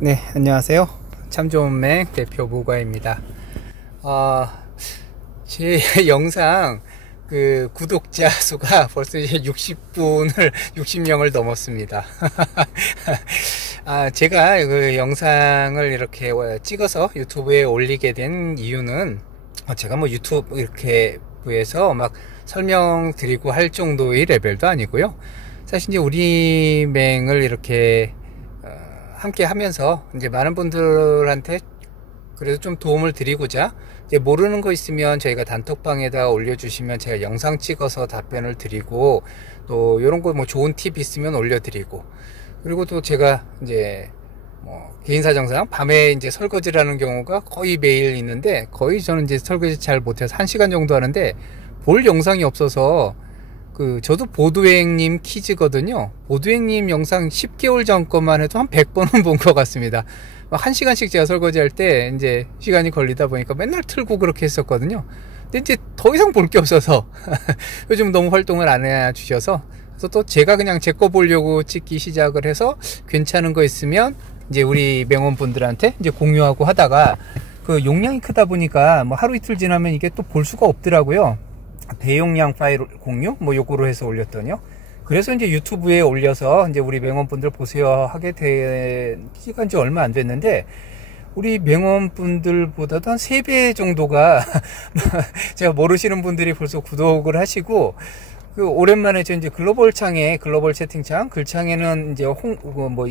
네, 안녕하세요. 참 좋은 맹 대표 무과입니다. 제 영상 구독자 수가 벌써 이제 60명을 넘었습니다. 제가 그 영상을 이렇게 찍어서 유튜브에 올리게 된 이유는 제가 뭐 유튜브 이렇게 부에서 막 설명드리고 할 정도의 레벨도 아니고요. 사실 이제 우리 맹을 이렇게 함께 하면서 이제 많은 분들한테 그래도 좀 도움을 드리고자, 이제 모르는 거 있으면 저희가 단톡방에다 올려주시면 제가 영상 찍어서 답변을 드리고, 또 이런 거 뭐 좋은 팁 있으면 올려드리고, 그리고 또 제가 이제 뭐 개인 사정상 밤에 이제 설거지를 하는 경우가 거의 매일 있는데, 거의 저는 이제 설거지 잘 못해서 1시간 정도 하는데 볼 영상이 없어서, 저도 보드웽님 키즈거든요. 보드웽님 영상 10개월 전 것만 해도 한 100번은 본 것 같습니다. 1시간씩 제가 설거지 할 때 이제 시간이 걸리다 보니까 맨날 틀고 그렇게 했었거든요. 근데 이제 더 이상 볼 게 없어서 요즘 너무 활동을 안 해주셔서, 그래서 또 제가 그냥 제 거 보려고 찍기 시작을 해서 괜찮은 거 있으면 이제 우리 명원분들한테 이제 공유하고 하다가, 용량이 크다 보니까 뭐 하루 이틀 지나면 이게 또 볼 수가 없더라고요. 대용량 파일 공유 뭐 요거로 해서 올렸더니요. 그래서 이제 유튜브에 올려서 이제 우리 맹원분들 보세요 하게 된 시간이 얼마 안 됐는데, 우리 맹원분들보다도 한 3배 정도가 제가 모르시는 분들이 벌써 구독을 하시고, 오랜만에 저 이제 글로벌 채팅창 글창에는 이제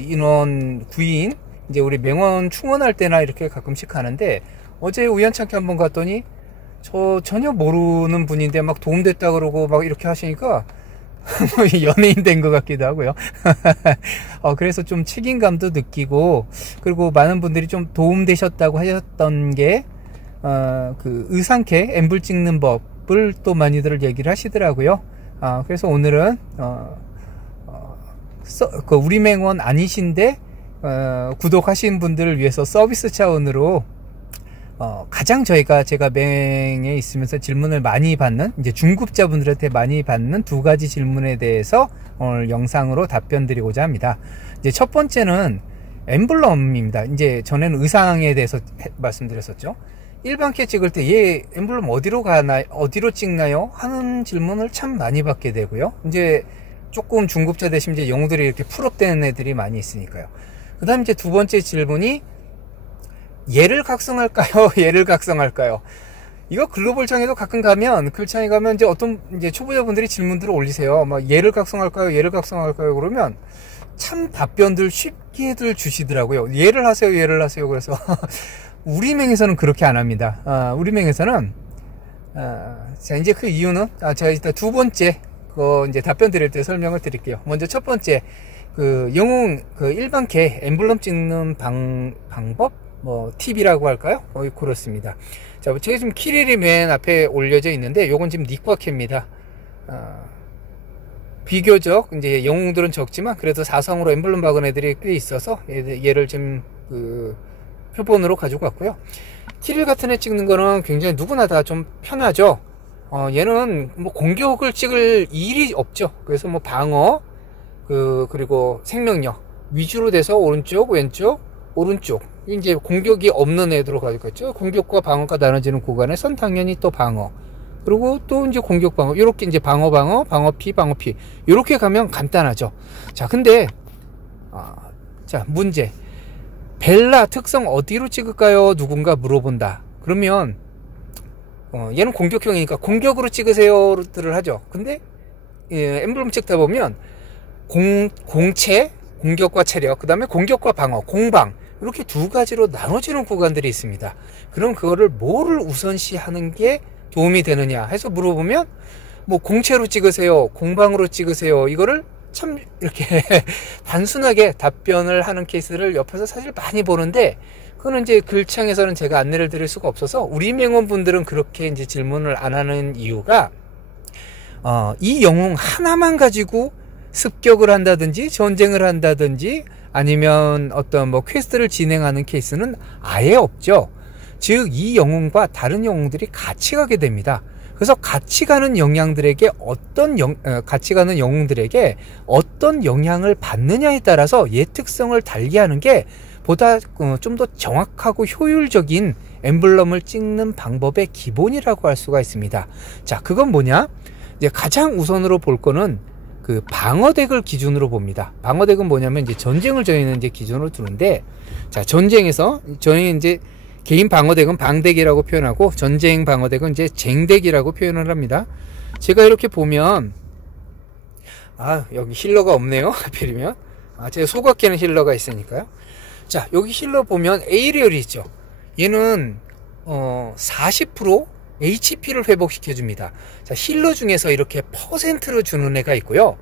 인원 구인 이제 우리 맹원 충원할 때나 이렇게 가끔씩 하는데, 어제 우연찮게 한번 갔더니 저 전혀 모르는 분인데 막 도움됐다 그러고 막 이렇게 하시니까 연예인 된 것 같기도 하고요. 그래서 좀 책임감도 느끼고, 그리고 많은 분들이 좀 도움되셨다고 하셨던 게 의상캐 엠블 찍는 법을 또 많이들 얘기를 하시더라고요. 그래서 오늘은 우리 맹원 아니신데 구독하신 분들을 위해서 서비스 차원으로 가장 제가 맹에 있으면서 질문을 많이 받는, 이제 중급자분들한테 많이 받는 2가지 질문에 대해서 오늘 영상으로 답변 드리고자 합니다. 이제 첫 번째는 엠블럼입니다. 이제 전에는 의상에 대해서 말씀드렸었죠. 일반캐 찍을 때 얘 엠블럼 어디로 찍나요? 하는 질문을 참 많이 받게 되고요. 이제 조금 중급자 되시면 이제 영웅들이 이렇게 풀업되는 애들이 많이 있으니까요. 그 다음 이제 두 번째 질문이, 얘를 각성할까요? 얘를 각성할까요? 이거 글로벌 창에도 가끔 가면, 글창에 가면 이제 어떤 이제 초보자분들이 질문들을 올리세요. 막 얘를 각성할까요? 얘를 각성할까요? 그러면 참 답변들 쉽게들 주시더라고요. 얘를 하세요, 얘를 하세요. 그래서 우리 맹에서는 그렇게 안 합니다. 우리 맹에서는 자, 이제 그 이유는 제가 일단 두 번째 이제 답변 드릴 때 설명을 드릴게요. 먼저 첫 번째, 영웅 일반캐 엠블럼 찍는 방법, 팁이라고 할까요? 그렇습니다. 자, 제가 지금 키릴이 맨 앞에 올려져 있는데, 요건 지금 니과캐입니다. 비교적 이제 영웅들은 적지만 그래도 4성으로 엠블럼 박은 애들이 꽤 있어서 얘를 지금 표본으로 가지고 왔고요. 키릴 같은 애 찍는 거는 굉장히 누구나 다 좀 편하죠. 얘는 뭐 공격을 찍을 일이 없죠. 그래서 뭐 방어, 그리고 생명력 위주로 돼서 오른쪽, 왼쪽, 오른쪽, 이제 공격이 없는 애들로 가지고 있죠. 공격과 방어가 나눠지는 구간에선 당연히 또 방어, 그리고 또 이제 공격 방어, 이렇게 이제 방어 피 이렇게 가면 간단하죠. 자, 근데 자, 문제. 벨라 특성 어디로 찍을까요? 누군가 물어본다. 그러면 얘는 공격형이니까 공격으로 찍으세요를 하죠. 근데 엠블럼 찍다 보면 공체, 공격과 체력, 그 다음에 공격과 방어, 공방, 이렇게 2가지로 나눠지는 구간들이 있습니다. 그럼 그거를 뭐를 우선시하는 게 도움이 되느냐 해서 물어보면, 뭐 공체로 찍으세요, 공방으로 찍으세요, 이거를 참 이렇게 단순하게 답변을 하는 케이스를 옆에서 사실 많이 보는데, 그거는 이제 글창에서는 제가 안내를 드릴 수가 없어서 우리 맹원분들은 그렇게 이제 질문을 안 하는 이유가, 이 영웅 하나만 가지고 습격을 한다든지 전쟁을 한다든지 아니면 어떤 퀘스트를 진행하는 케이스는 아예 없죠. 즉 이 영웅과 다른 영웅들이 같이 가게 됩니다. 그래서 같이 가는 영웅들에게 어떤 영향을 받느냐에 따라서 얘 특성을 달리하는 게 보다 좀 더 정확하고 효율적인 엠블럼을 찍는 방법의 기본이라고 할 수가 있습니다. 자, 그건 뭐냐? 이제 가장 우선으로 볼 거는 그 방어덱을 기준으로 봅니다. 방어덱은 뭐냐면 이제 전쟁을 저희는 이제 기준으로 두는데, 자, 전쟁에서 저희 이제 개인 방어덱은 방덱이라고 표현하고 전쟁 방어덱은 이제 쟁덱이라고 표현을 합니다. 제가 이렇게 보면 여기 힐러가 없네요. 하필이면 제가 소각계는 힐러가 있으니까요. 자, 여기 힐러 보면 에이리얼이 있죠. 얘는 40% HP를 회복시켜 줍니다. 자, 힐러 중에서 이렇게 퍼센트로 주는 애가 있고요,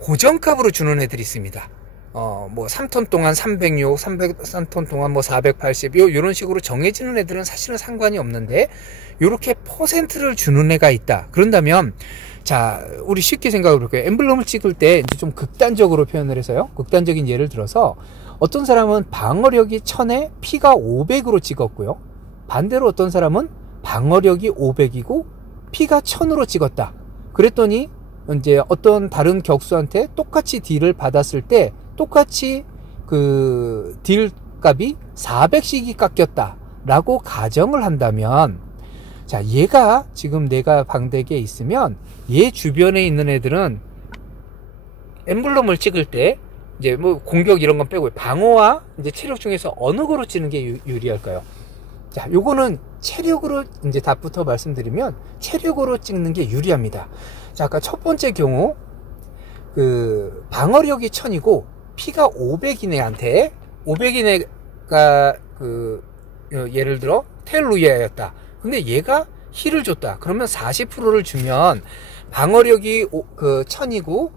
고정값으로 주는 애들이 있습니다. 뭐 3턴 동안 306, 3턴 동안 뭐 480, 요런 식으로 정해지는 애들은 사실은 상관이 없는데, 요렇게 퍼센트를 주는 애가 있다. 그런다면, 자, 우리 쉽게 생각해 볼게요. 엠블럼을 찍을 때 이제 좀 극단적으로 표현을 해서요. 극단적인 예를 들어서, 어떤 사람은 방어력이 1000에 피가 500으로 찍었고요. 반대로 어떤 사람은 방어력이 500이고 피가 1000으로 찍었다. 그랬더니 이제 어떤 다른 격수한테 똑같이 딜을 받았을 때 똑같이 그 딜 값이 400씩이 깎였다 라고 가정을 한다면, 자, 얘가 지금 내가 방덱에 있으면 얘 주변에 있는 애들은 엠블럼을 찍을 때 이제 뭐 공격 이런 건 빼고 방어와 이제 체력 중에서 어느 거로 찍는 게 유리할까요? 자, 요거는 체력으로 이제 답부터 말씀드리면 체력으로 찍는 게 유리합니다. 자, 아까 첫 번째 경우 그 방어력이 1000이고 피가 500인 애한테, 500인 애가 그 예를 들어 텔루이아였다. 근데 얘가 힐을 줬다. 그러면 40%를 주면 방어력이 1000이고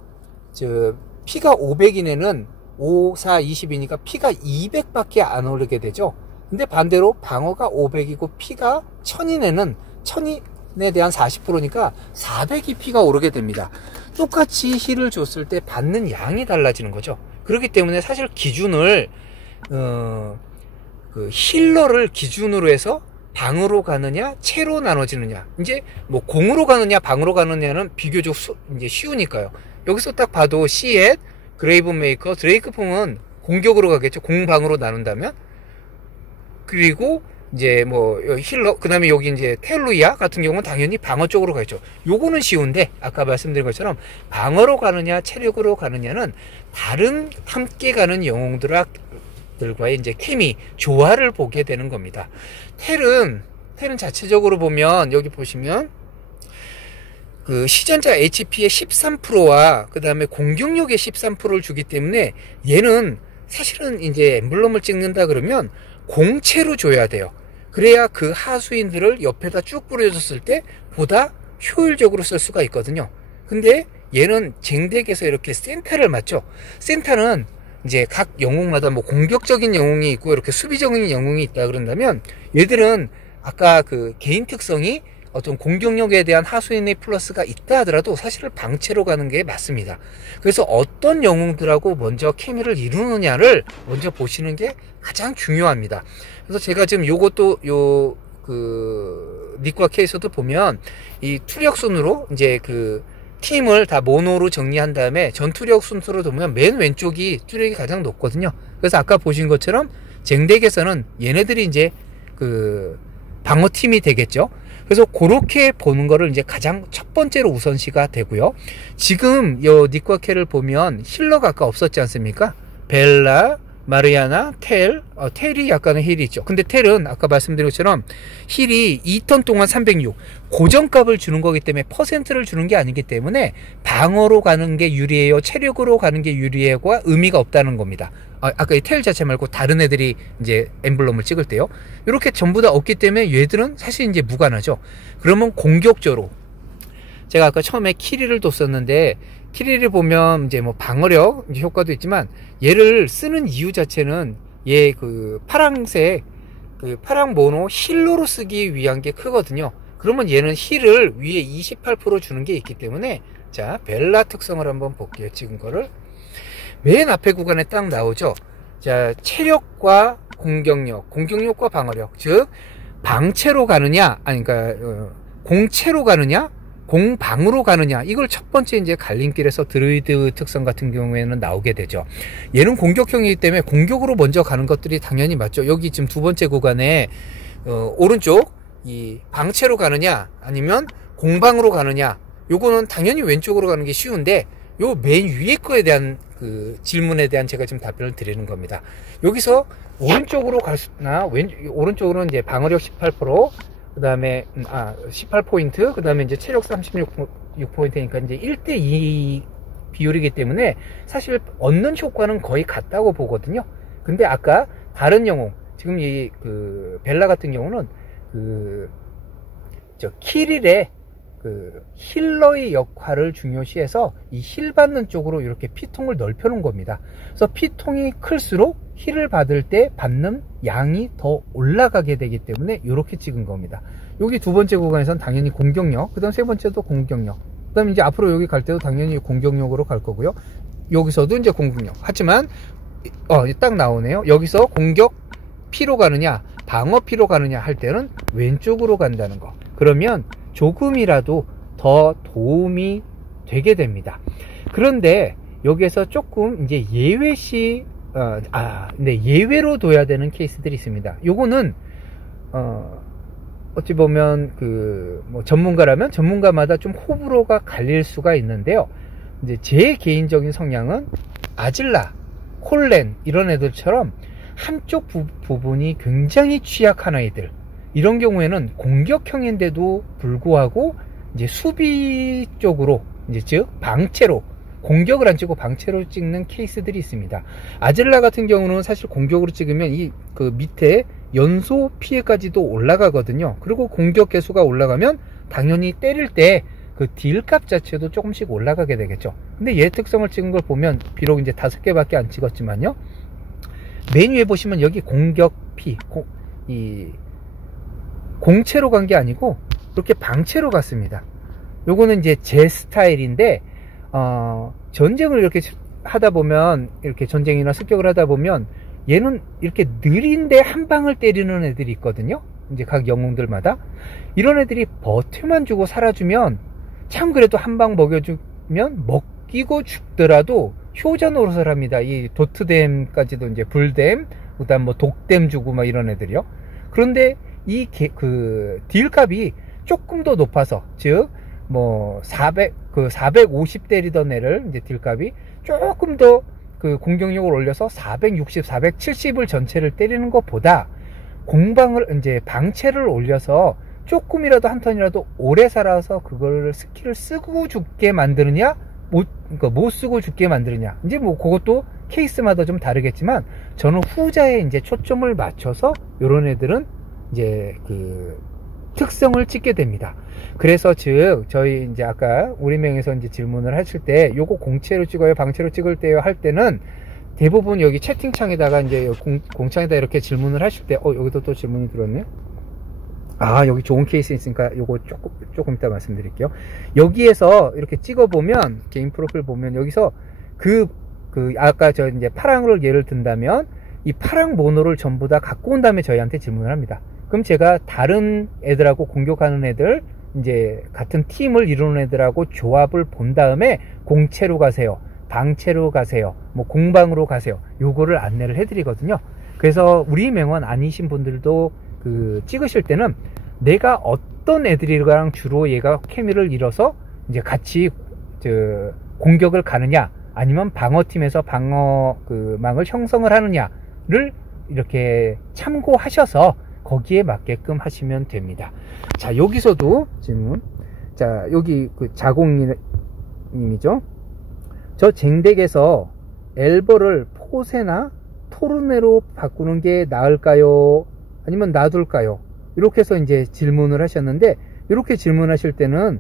피가 500인 애는 5, 4, 20이니까 피가 200밖에 안 오르게 되죠. 근데 반대로 방어가 500이고 피가 1000인 애는 1000에 대한 40%니까 400이 피가 오르게 됩니다. 똑같이 힐을 줬을 때 받는 양이 달라지는 거죠. 그렇기 때문에 사실 기준을 그 힐러를 기준으로 해서 방으로 가느냐 체로 나눠지느냐, 이제 뭐 공으로 가느냐 방으로 가느냐는 비교적 이제 쉬우니까요. 여기서 딱 봐도 시앳, 그레이븐 메이커, 드레이크 퐁은 공격으로 가겠죠. 공방으로 나눈다면. 그리고 이제 뭐 힐러, 그 다음에 여기 이제 텔루이아 같은 경우는 당연히 방어 쪽으로 가겠죠. 요거는 쉬운데 아까 말씀드린 것처럼 방어로 가느냐 체력으로 가느냐는 다른 함께 가는 영웅들과의 이제 케미, 조화를 보게 되는 겁니다. 텔은 자체적으로 보면 여기 보시면 그 시전자 HP의 13%와 그 다음에 공격력의 13%를 주기 때문에 얘는 사실은 이제 엠블럼을 찍는다 그러면 공채로 줘야 돼요. 그래야 그 하수인들을 옆에다 쭉 뿌려줬을 때 보다 효율적으로 쓸 수가 있거든요. 근데 얘는 쟁덱에서 이렇게 센터를 맞죠. 센터는 이제 각 영웅마다 뭐 공격적인 영웅이 있고 이렇게 수비적인 영웅이 있다 그런다면, 얘들은 아까 그 개인 특성이 어떤 공격력에 대한 하수인의 플러스가 있다 하더라도 사실은 방채로 가는 게 맞습니다. 그래서 어떤 영웅들하고 먼저 케미를 이루느냐를 먼저 보시는 게 가장 중요합니다. 그래서 제가 지금 요것도 닉과 K에서도 보면 이 투력 순으로 이제 그 팀을 다 모노로 정리한 다음에 전투력 순서로 보면 맨 왼쪽이 투력이 가장 높거든요. 그래서 아까 보신 것처럼 쟁덱에서는 얘네들이 이제 그 방어팀이 되겠죠. 그래서 그렇게 보는 거를 이제 가장 첫 번째로 우선시가 되고요. 지금 요 닉과 K를 보면 힐러가 아까 없었지 않습니까? 벨라, 마리아나, 텔이 약간의 힐이 있죠. 근데 텔은 아까 말씀드린 것처럼 힐이 2턴 동안 306 고정값을 주는 거기 때문에 퍼센트를 주는 게 아니기 때문에 방어로 가는 게 유리해요, 체력으로 가는 게 유리해요가 의미가 없다는 겁니다. 아까 이 텔 자체 말고 다른 애들이 이제 엠블럼을 찍을 때요, 이렇게 전부 다 없기 때문에 얘들은 사실 이제 무관하죠. 그러면 공격적으로 제가 아까 처음에 키리를 뒀었는데, 키리를 보면 이제 뭐 방어력 효과도 있지만 얘를 쓰는 이유 자체는 얘 그 파랑색 그 파랑 모노 힐러로 쓰기 위한 게 크거든요. 그러면 얘는 힐을 위에 28% 주는 게 있기 때문에, 자, 벨라 특성을 한번 볼게요. 지금 거를 맨 앞에 구간에 딱 나오죠. 자, 체력과 공격력과 방어력, 즉 방채로 가느냐, 아니 그러니까 공채로 가느냐 공방으로 가느냐, 이걸 첫 번째 이제 갈림길에서 드루이드 특성 같은 경우에는 나오게 되죠. 얘는 공격형이기 때문에 공격으로 먼저 가는 것들이 당연히 맞죠. 여기 지금 두 번째 구간에 오른쪽 이 방채로 가느냐 아니면 공방으로 가느냐, 요거는 당연히 왼쪽으로 가는 게 쉬운데 요 맨 위에 거에 대한 그 질문에 대한 제가 지금 답변을 드리는 겁니다. 여기서 오른쪽으로 갈수나 오른쪽으로는 이제 방어력 18%, 그 다음에 18포인트, 그 다음에 이제 체력 36포인트니까 이제 1대2 비율이기 때문에 사실 얻는 효과는 거의 같다고 보거든요. 근데 아까 다른 영웅, 지금 이 그 벨라 같은 경우는 키릴의 힐러의 역할을 중요시해서 이 힐 받는 쪽으로 이렇게 피통을 넓혀 놓은 겁니다. 그래서 피통이 클수록 힐을 받을 때 받는 양이 더 올라가게 되기 때문에 이렇게 찍은 겁니다. 여기 두 번째 구간에선 당연히 공격력, 그 다음 세 번째도 공격력, 그 다음 이제 앞으로 여기 갈 때도 당연히 공격력으로 갈 거고요. 여기서도 이제 공격력. 하지만 딱 나오네요. 여기서 공격 피로 가느냐 방어 피로 가느냐 할 때는 왼쪽으로 간다는 거. 그러면 조금이라도 더 도움이 되게 됩니다. 그런데 여기에서 조금 이제 예외시 근데 예외로 둬야 되는 케이스들이 있습니다. 요거는 어찌 보면 뭐 전문가라면 전문가마다 좀 호불호가 갈릴 수가 있는데요. 이제 제 개인적인 성향은 아질라, 콜렌 이런 애들처럼 한쪽 부분이 굉장히 취약한 아이들, 이런 경우에는 공격형인데도 불구하고 이제 수비 쪽으로, 이제 즉 방채로, 공격을 안 찍고 방채로 찍는 케이스들이 있습니다. 아질라 같은 경우는 사실 공격으로 찍으면 그 밑에 연소 피해까지도 올라가거든요. 그리고 공격 개수가 올라가면 당연히 때릴 때 그 딜 값 자체도 조금씩 올라가게 되겠죠. 근데 얘 특성을 찍은 걸 보면 비록 이제 5개밖에 안 찍었지만요, 맨 위에 보시면 여기 공격 피, 공채로 간 게 아니고 이렇게 방채로 갔습니다. 요거는 이제 제 스타일인데, 전쟁을 이렇게 하다 보면, 이렇게 전쟁이나 습격을 하다 보면 얘는 이렇게 느린데 한 방을 때리는 애들이 있거든요. 이제 각 영웅들마다 이런 애들이 버텨만 주고 살아주면 참 그래도 한 방 먹여주면 먹이고 죽더라도 효자 노릇을 합니다. 이 도트댐까지도 이제 불댐, 그다음 뭐 독댐 주고 막 이런 애들이요. 그런데 딜값이 조금 더 높아서, 즉 뭐 450 때리던 애를 이제 딜값이 조금 더 그 공격력을 올려서 460, 470을 전체를 때리는 것보다 공방을 이제 방채를 올려서 조금이라도 한 턴이라도 오래 살아서 그걸 스킬을 쓰고 죽게 만드느냐, 못 쓰고 죽게 만드느냐, 이제 뭐 그것도 케이스마다 좀 다르겠지만 저는 후자에 이제 초점을 맞춰서 요런 애들은 이제 그 특성을 찍게 됩니다. 그래서 즉 저희 이제 아까 우리명에서 이제 질문을 하실 때 요거 공채로 찍어요, 방채로 찍을 때요 할 때는 대부분 여기 채팅창에다가 이제 공창에다 이렇게 질문을 하실 때 여기도 또 질문이 들었네요. 여기 좋은 케이스 있으니까 요거 조금 이따 말씀드릴게요. 여기에서 이렇게 찍어보면, 게임 프로필 보면 여기서 아까 저 이제 파랑으로 예를 든다면 이 파랑 모노를 전부 다 갖고 온 다음에 저희한테 질문을 합니다. 그럼 제가 다른 애들하고 공격하는 애들, 이제 같은 팀을 이루는 애들하고 조합을 본 다음에 공채로 가세요, 방채로 가세요, 뭐 공방으로 가세요, 요거를 안내를 해드리거든요. 그래서 우리 맹원 아니신 분들도 찍으실 때는 내가 어떤 애들이랑 주로 얘가 케미를 이뤄서 이제 같이 공격을 가느냐, 아니면 방어팀에서 방어망을 형성을 하느냐를 이렇게 참고하셔서 거기에 맞게끔 하시면 됩니다. 자, 여기서도 질문. 자, 여기 자공님이죠. 저 쟁덱에서 엘버를 포세나 토르네로 바꾸는 게 나을까요? 아니면 놔둘까요? 이렇게 해서 이제 질문을 하셨는데, 이렇게 질문하실 때는,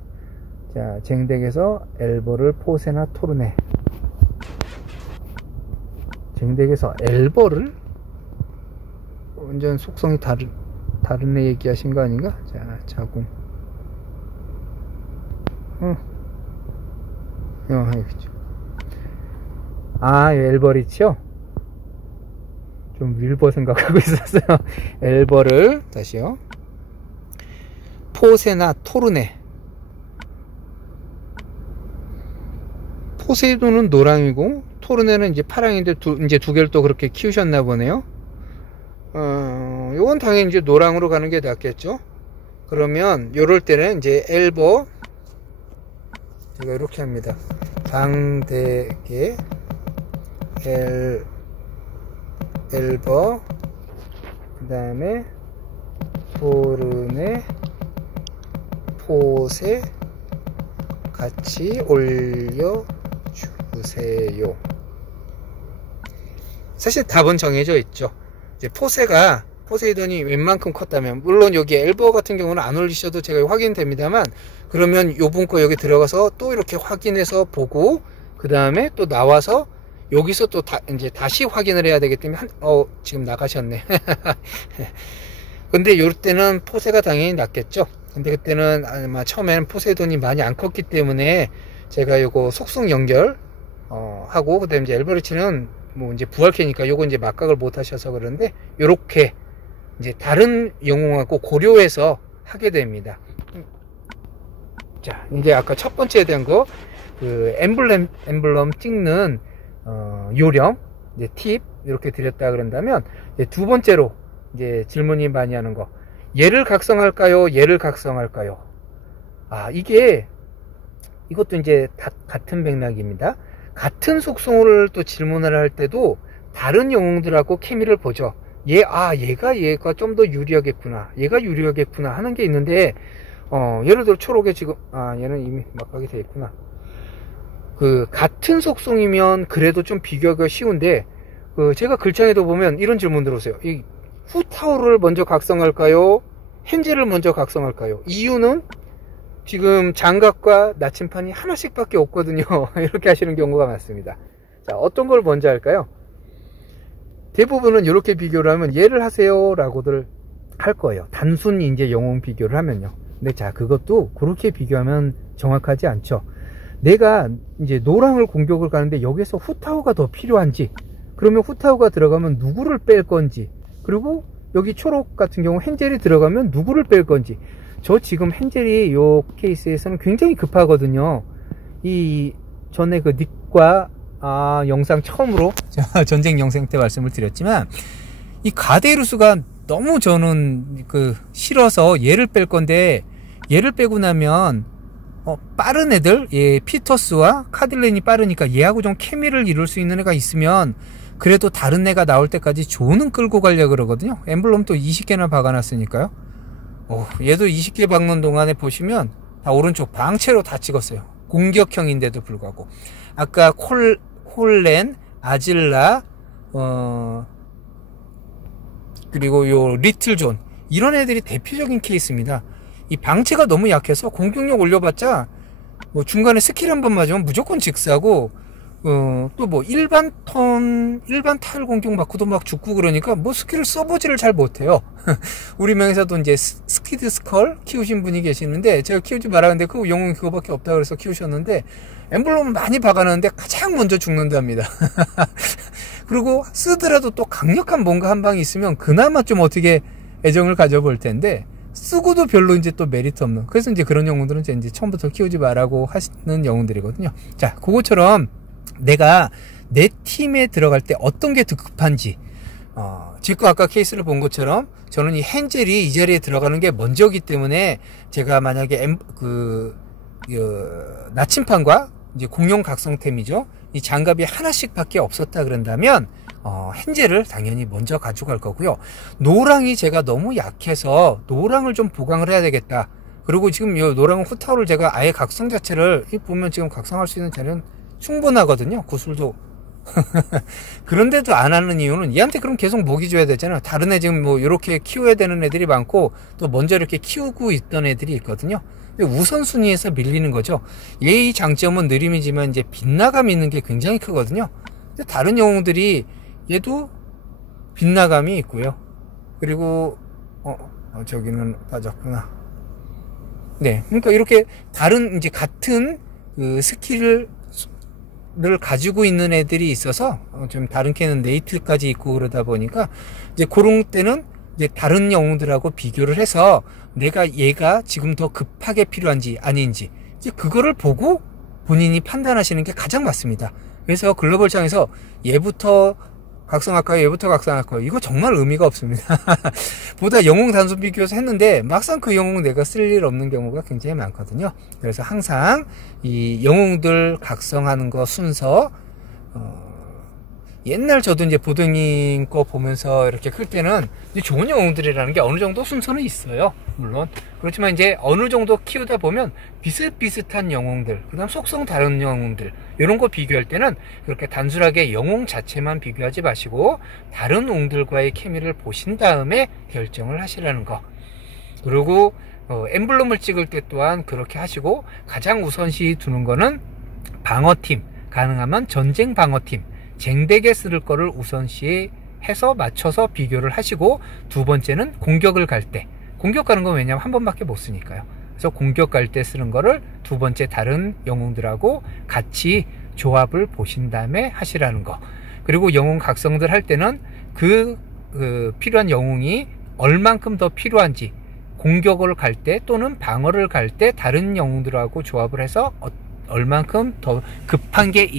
자, 쟁덱에서 엘버를 포세나 토르네. 쟁덱에서 엘버를? 완전 속성이 다른 애 얘기하신 거 아닌가? 자, 자궁. 엘버리치요? 좀 윌버 생각하고 있었어요. 엘버를 다시요. 포세나 토르네. 포세이돈은 노랑이고 토르네는 이제 파랑인데 이제 두 개를 또 그렇게 키우셨나 보네요. 요건 당연히 이제 노랑으로 가는 게 낫겠죠. 그러면 요럴 때는 이제 엘버, 제가 이렇게 합니다. 방대개, 엘버, 그 다음에 토르네, 포세 같이 올려주세요. 사실 답은 정해져 있죠. 이제 포세이돈이 웬만큼 컸다면, 물론 여기 엘버 같은 경우는 안 올리셔도 제가 확인됩니다만, 그러면 요분 거 여기 들어가서 또 이렇게 확인해서 보고, 그 다음에 또 나와서 여기서 또 이제 다시 확인을 해야 되기 때문에 지금 나가셨네. 근데 요럴 때는 포세가 당연히 낫겠죠. 근데 그때는 아마 처음에는 포세이돈이 많이 안 컸기 때문에 제가 요거 속성 연결 하고, 그 다음에 이제 엘버리치는 뭐 이제 부활캐니까 요거 이제 막각을 못 하셔서 그런데, 요렇게 이제 다른 영웅하고 고려해서 하게 됩니다. 자, 이제 아까 첫 번째에 대한 거, 그 엠블럼 찍는 요령, 이제 팁 이렇게 드렸다 그런다면, 이제 두 번째로 이제 질문이 많이 하는 거, 얘를 각성할까요? 얘를 각성할까요? 이것도 이제 다 같은 맥락입니다. 같은 속성을 또 질문을 할 때도 다른 영웅들하고 케미를 보죠. 얘가 좀 더 유리하겠구나, 얘가 유리하겠구나 하는 게 있는데, 예를 들어 초록에 지금, 얘는 이미 막하게 되어 있구나. 그 같은 속성이면 그래도 좀 비교하기가 쉬운데, 제가 글창에도 보면 이런 질문 들어오세요. 이 후타오를 먼저 각성할까요? 헨젤을 먼저 각성할까요? 이유는 지금 장갑과 나침판이 하나씩 밖에 없거든요. 이렇게 하시는 경우가 많습니다. 자, 어떤 걸 먼저 할까요? 대부분은 이렇게 비교를 하면 얘를 하세요 라고들 할 거예요. 단순 이제 영웅 비교를 하면요. 근데 자, 그것도 그렇게 비교하면 정확하지 않죠. 내가 이제 노랑을 공격을 가는데 여기서 후타오가 더 필요한지, 그러면 후타오가 들어가면 누구를 뺄 건지, 그리고 여기 초록 같은 경우 헨젤이 들어가면 누구를 뺄 건지. 저 지금 헨젤이 요 케이스에서는 굉장히 급하거든요. 이 전에 그 닉과 영상 처음으로 전쟁 영상 때 말씀을 드렸지만, 이 가데이루스가 너무 저는 싫어서 얘를 뺄 건데, 얘를 빼고 나면 빠른 애들, 피터스와 카딜렌이 빠르니까 얘하고 좀 케미를 이룰 수 있는 애가 있으면 그래도 다른 애가 나올 때까지 조는 끌고 가려고 그러거든요. 엠블럼도 20개나 박아놨으니까요. 얘도 20개 박는 동안에 보시면 다 오른쪽 방채로 다 찍었어요. 공격형인데도 불구하고. 아까 콜렌, 아질라, 그리고 요 리틀존, 이런 애들이 대표적인 케이스입니다. 이 방채가 너무 약해서 공격력 올려봤자 뭐 중간에 스킬 한번 맞으면 무조건 직사고, 또 뭐 일반 타일 공격 맞고도 막 죽고 그러니까 뭐 스킬을 써보지를 잘 못해요. 우리 명에서도 이제 스키드 스컬 키우신 분이 계시는데, 제가 키우지 말았는데 그 영웅이 그거밖에 없다 그래서 키우셨는데, 엠블럼은 많이 박아놨는데 가장 먼저 죽는답니다. 그리고 쓰더라도 또 강력한 뭔가 한 방이 있으면 그나마 좀 어떻게 애정을 가져볼 텐데, 쓰고도 별로 이제 또 메리트 없는, 그래서 이제 그런 영웅들은 이제 처음부터 키우지 말라고 하시는 영웅들이거든요. 자, 그것처럼 내가 내 팀에 들어갈 때 어떤 게 더 급한지, 지금 아까 케이스를 본 것처럼 저는 이 헨젤이 이 자리에 들어가는 게 먼저기 때문에, 제가 만약에 나침판과 이제 공용 각성템이죠, 이 장갑이 하나씩 밖에 없었다 그런다면 헨젤을 당연히 먼저 가져갈 거고요. 노랑이 제가 너무 약해서 노랑을 좀 보강을 해야 되겠다. 그리고 지금 이 노랑 후타오를 제가 아예 각성 자체를 보면 지금 각성할 수 있는 자료는 충분하거든요. 구슬도. 그런데도 안 하는 이유는, 얘한테 그럼 계속 먹이 줘야 되잖아요. 다른 애 지금 뭐 이렇게 키워야 되는 애들이 많고, 또 먼저 이렇게 키우고 있던 애들이 있거든요. 근데 우선순위에서 밀리는 거죠. 얘의 장점은 느림이지만 이제 빗나감이 있는 게 굉장히 크거든요. 근데 다른 영웅들이 얘도 빗나감이 있고요. 그리고 저기는 빠졌구나. 네, 그러니까 이렇게 다른 이제 같은 그 스킬을 가지고 있는 애들이 있어서 좀 다른 캐는 네이트까지 있고 그러다 보니까, 이제 그런 때는 이제 다른 영웅들하고 비교를 해서 내가 얘가 지금 더 급하게 필요한지 아닌지, 이제 그거를 보고 본인이 판단하시는 게 가장 맞습니다. 그래서 글로벌 창에서 얘부터 각성할까요? 얘부터 각성할까요? 이거 정말 의미가 없습니다. 보다 영웅 단순 비교해서 했는데 막상 그 영웅 내가 쓸 일 없는 경우가 굉장히 많거든요. 그래서 항상 이 영웅들 각성하는 거 순서 옛날 저도 이제 보드님 거 보면서 이렇게 클 때는 좋은 영웅들이라는 게 어느 정도 순서는 있어요. 물론. 그렇지만 이제 어느 정도 키우다 보면 비슷비슷한 영웅들, 그 다음 속성 다른 영웅들, 이런 거 비교할 때는 그렇게 단순하게 영웅 자체만 비교하지 마시고 다른 영웅들과의 케미를 보신 다음에 결정을 하시라는 거. 그리고 엠블럼을 찍을 때 또한 그렇게 하시고 가장 우선시 두는 거는 방어팀, 가능하면 전쟁 방어팀, 쟁되게 쓸 거를 우선시 해서 맞춰서 비교를 하시고, 두 번째는 공격을 갈 때, 공격 가는 건 왜냐면 한 번밖에 못 쓰니까요. 그래서 공격 갈 때 쓰는 거를 두 번째 다른 영웅들하고 같이 조합을 보신 다음에 하시라는 거. 그리고 영웅 각성들 할 때는 그 필요한 영웅이 얼만큼 더 필요한지, 공격을 갈 때 또는 방어를 갈 때 다른 영웅들하고 조합을 해서 얼만큼 더 급한 게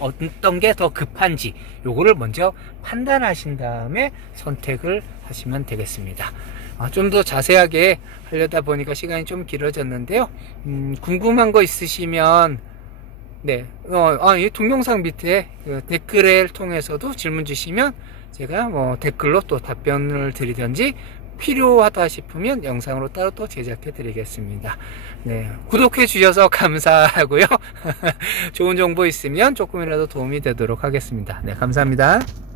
어떤 게 더 급한지 요거를 먼저 판단하신 다음에 선택을 하시면 되겠습니다. 좀 더 자세하게 하려다 보니까 시간이 좀 길어졌는데요. 궁금한 거 있으시면 네, 이 동영상 밑에 그 댓글을 통해서도 질문 주시면 제가 댓글로 또 답변을 드리든지 필요하다 싶으면 영상으로 따로 또 제작해 드리겠습니다. 네, 구독해 주셔서 감사하고요. 좋은 정보 있으면 조금이라도 도움이 되도록 하겠습니다. 네, 감사합니다.